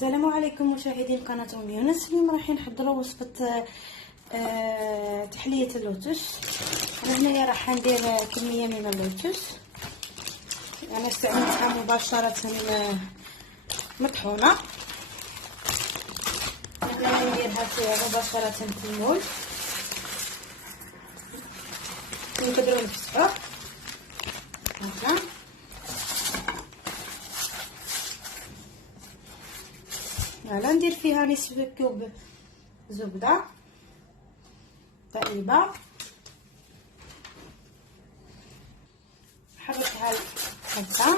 السلام عليكم مشاهدين قناة أم يونس. اليوم راح نحضروا وصفة تحلية اللوتس. أنا هنايا راح ندير كمية من اللوتس، أنا استعملتها مباشرة مطحونة. نبدأ نديرها مباشرة في المول، نقدروا نفتحوه هكا. فوالا ندير فيها نصف كوب زبده طيبه، نحركها هكا.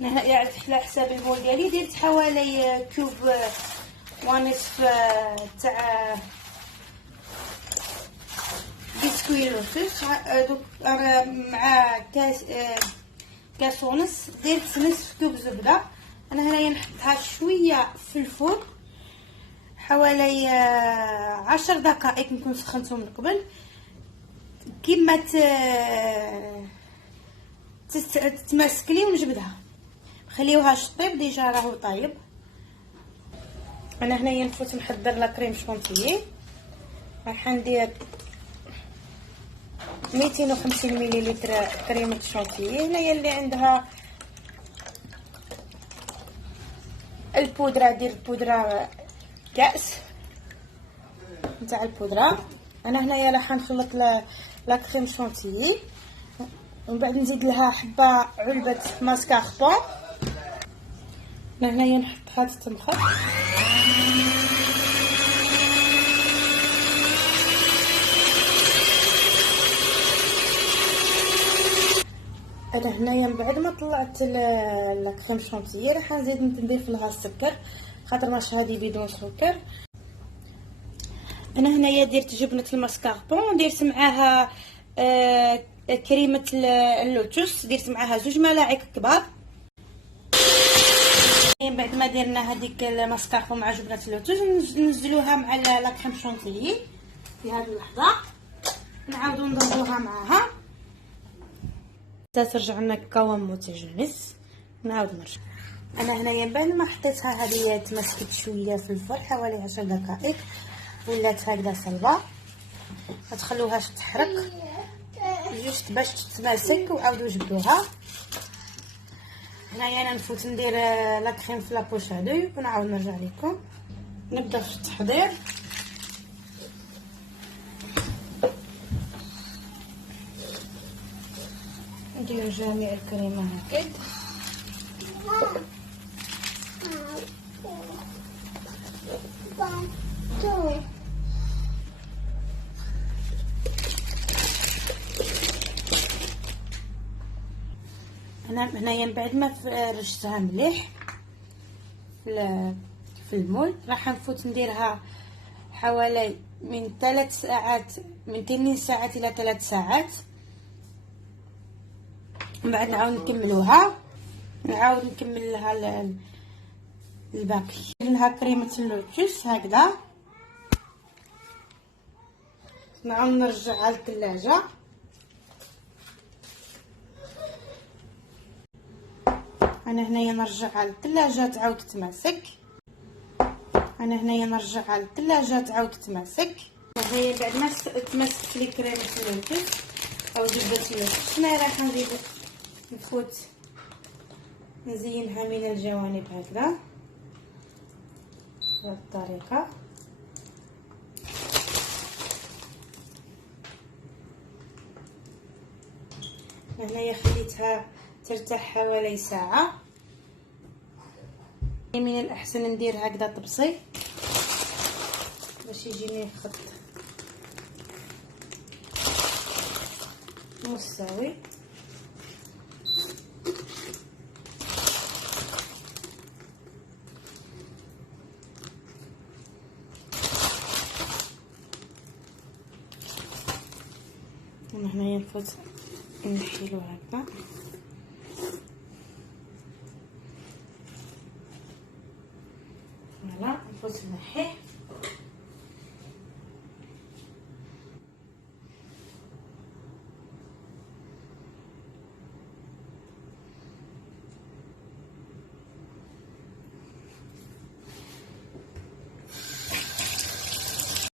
هنايا على حساب المول ديالي درت حوالي كوب ونصف تاع بسكوي لوتس. دوك انا مع كاس ونص درت نصف كوب زبده. انا هنايا نحطها شويه في الفرن حوالي 10 دقائق، نكون سخنتهم من قبل كيما تتماسكلي ونجبدها، خليوها تطيب. ديجا راهو طايب. انا هنايا نفوت نحضر لا كريم شونتيي. راح ندير 250 مليلتر كريمه شونتيي. هنايا اللي عندها البودره دير البودره كاس نتاع البودره. انا هنايا راح نخلط لا كريم شونتيي، ومن بعد نزيد لها حبه علبه ماسكاربون. هنايا نحطها تتنخر. انا هنايا من بعد ما طلعت لا كريم شونتيي راح نزيد نضيف لها السكر، خاطر ماش هذه بدون سكر. انا هنايا درت جبنه الماسكاربون، درت معاها كريمه اللوتس، درت معاها 2 ملاعق كبار. بعد ما درنا هذيك الماسكاربون مع جبنه اللوتس ننزلوها مع لا كريم شونتيي في هذه اللحظه، نعاودو نضربوها معاها حتى ترجع لنا قوام متجانس. نعاود نرجع. انا هنايا بعد ما حطيتها هذه تمسكت شويه في الفرن حوالي 10 دقائق، ولات هكذا صلبه. ما تخلوهاش تحرق جوست باش تتماسك، وعاودوا جبدوها. هنايا انا نفوت ندير لا كريم في لابوش هادو ونعاود نرجع لكم. نبدا في التحضير. ندير جميع الكريمه هكذا. انا هنايا بعد ما رشتها مليح في المول راح نفوت نديرها حوالي من 3 ساعات، من 2 ساعات الى 3 ساعات. من بعد نعاود نكملوها، نعاود نكمل لها الباقي. لها كريمه اللوتس هكذا. نعاود نرجعها للثلاجه. انا هنايا نرجعها للثلاجه تعاود تتماسك. انا هنايا نرجعها للثلاجه تعاود تتماسك. هي بعد ما تماسك لي كريمه اللوتس او جبنه اللوتس، هنا راح نزيد نفوت نزينها من الجوانب هكذا بهذه الطريقه. هنايا خليتها ترتاح حوالي ساعه. من الاحسن ندير هكذا طبسي باش يجيني خط مستوي. انا هنايا نفوت نحيلو هكا. فوالا نفوت نحيه.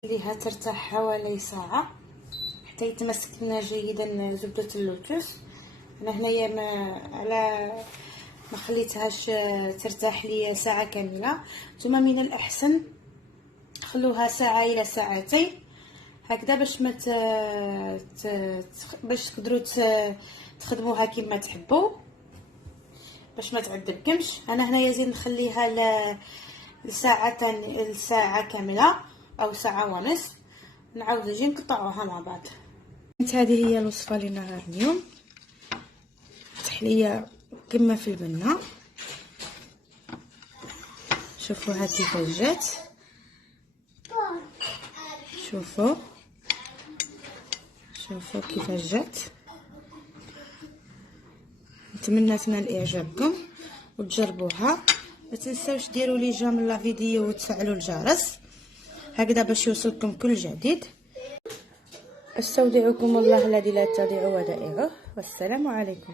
خليها ترتاح حوالي ساعة حتى يتمسك لنا جيدا زبدة اللوتس. انا هنايا ما خليتهاش ترتاح لي ساعة كاملة. نتوما من الأحسن خلوها ساعة إلى ساعتين هكذا باش تقدروا تخدموها كما تحبوا، باش ما تعذبكمش. انا هنايا زيد نخليها لساعة كاملة او ساعة ونص، نعاود نجي نقطعوها مع بعض. هذه هي الوصفة لنهار اليوم، تحلية كما في البنة. شوفوها كيفاش جات، شوفوا كيفاش جات. نتمنى تنال اعجابكم وتجربوها. ما تنساوش ديروا لي جيم لا فيديو وتفعلوا الجرس هكذا باش يوصلكم كل جديد. استودعكم الله الذي لا تضيع ودائعه، والسلام عليكم.